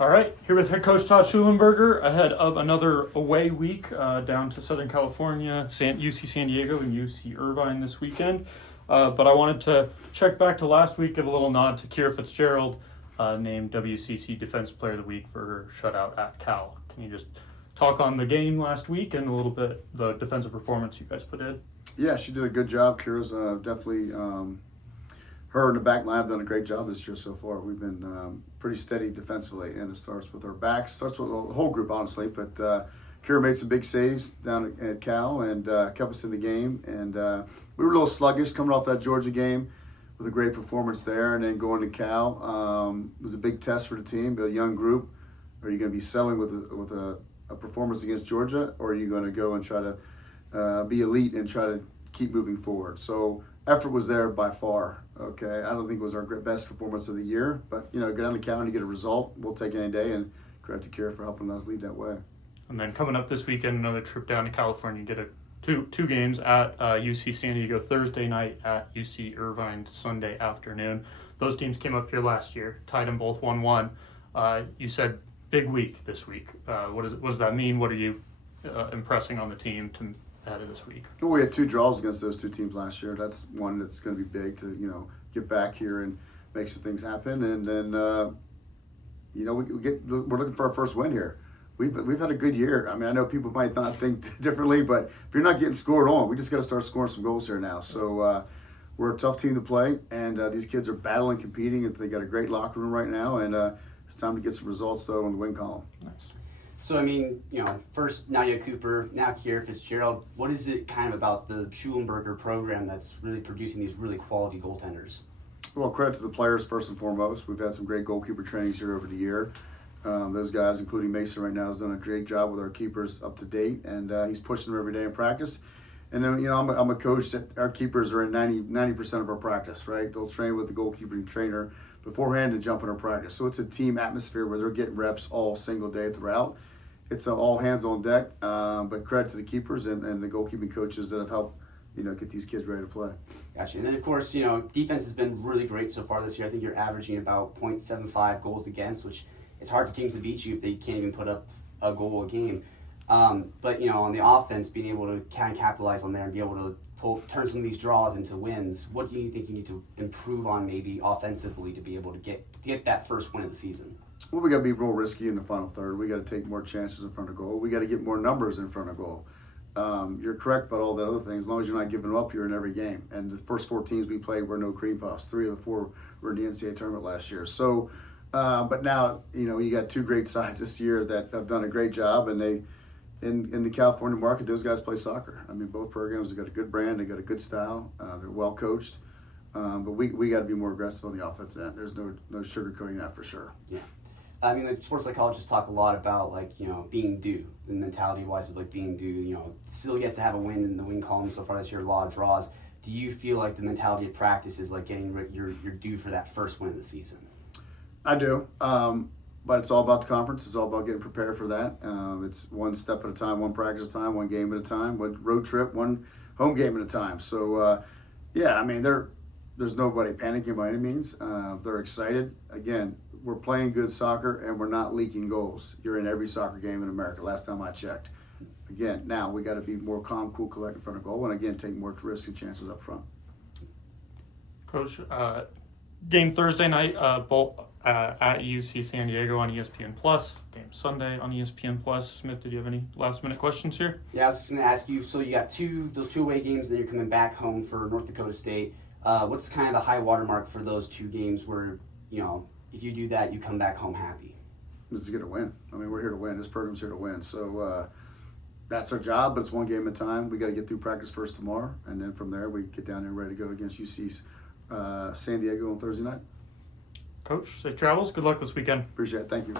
All right, here with head coach Todd Shulenberger ahead of another away week down to Southern California, UC San Diego and UC Irvine this weekend. But I wanted to check back to last week, give a little nod to Kiera Fitzgerald, named WCC Defensive Player of the Week for her shutout at Cal. Can you just talk on the game last week and a little bit the defensive performance you guys put in? Yeah, she did a good job. Kiera's definitely, her and the back line have done a great job this year so far. We've been pretty steady defensively, and it starts with our backs, starts with the whole group, honestly. But Kiera made some big saves down at Cal and kept us in the game. And we were a little sluggish coming off that Georgia game with a great performance there. And then going to Cal was a big test for the team, a young group. Are you going to be settling with a performance against Georgia, or are you going to go and try to be elite and try to keep moving forward? So effort was there by far. Okay, I don't think it was our best performance of the year, but go down to Cal and get a result. We'll take any day, and credit to Kiera for helping us lead that way. And then coming up this weekend, another trip down to California. You did two games at UC San Diego Thursday night, at UC Irvine Sunday afternoon. Those teams came up here last year, tied them both 1-1. You said big week this week. What does that mean? What are you impressing on the team to ahead of this week? Well, we had 2 draws against those 2 teams last year. That's one that's going to be big to get back here and make some things happen. And then we're looking for our first win here. We've had a good year. I mean, I know people might not think differently, but if you're not getting scored on, we just got to start scoring some goals here now. So we're a tough team to play, and these kids are battling, competing. They got a great locker room right now, and it's time to get some results though on the win column. Nice. So, I mean, first Nadia Cooper, now Kiera Fitzgerald. What is it kind of about the Schulenberger program that's really producing these really quality goaltenders? Well, credit to the players first and foremost. We've had some great goalkeeper trainings here over the year. Those guys, including Mason right now, has done a great job with our keepers up to date, and he's pushing them every day in practice. And then, I'm a coach that our keepers are in 90% of our practice, right? They'll train with the goalkeeping trainer beforehand and jump in our practice. So it's a team atmosphere where they're getting reps all single day throughout. It's all hands on deck, but credit to the keepers and the goalkeeping coaches that have helped, get these kids ready to play. Gotcha. And then, of course, defense has been really great so far this year. I think you're averaging about 0.75 goals against, which it's hard for teams to beat you if they can't even put up a goal a game. But, on the offense, being able to kind of capitalize on that and be able to turn some of these draws into wins, what do you think you need to improve on maybe offensively to be able to get that first win of the season? Well, we got to be real risky in the final third. We got to take more chances in front of goal. We got to get more numbers in front of goal. You're correct about all the other things. As long as you're not giving up, you're in every game. And the first 4 teams we played were no cream puffs. 3 of the 4 were in the NCAA tournament last year. So, but now, you got 2 great sides this year that have done a great job. And they, in the California market, those guys play soccer. I mean, both programs have got a good brand. They got a good style. They're well coached. But we got to be more aggressive on the offensive end. There's no sugarcoating that for sure. Yeah. I mean, sports psychologists talk a lot about, being due, and mentality-wise of, being due, still yet to have a win in the win column so far this year, a lot of draws. Do you feel like the mentality of practice is, getting your due for that first win of the season? I do, but it's all about the conference. It's all about getting prepared for that. It's one step at a time, one practice at a time, one game at a time, one road trip, one home game at a time. So, I mean, there's nobody panicking by any means. They're excited. Again, we're playing good soccer, and we're not leaking goals. You're in every soccer game in America, last time I checked. Again, now we got to be more calm, cool, collect in front of goal, and again, take more risky chances up front. Coach, game Thursday night, both at UC San Diego on ESPN Plus. Game Sunday on ESPN Plus. Smith, did you have any last-minute questions here? Yeah, I was just going to ask you. So you got those 2 away games, and then you're coming back home for North Dakota State. What's kind of the high watermark for those 2 games where if you do that, you come back home happy? Let's get a win. I mean, we're here to win. This program's here to win. So that's our job, but it's one game at a time. We got to get through practice first tomorrow, and then from there we get down there ready to go against UC San Diego on Thursday night. Coach, safe travels. Good luck this weekend. Appreciate it. Thank you.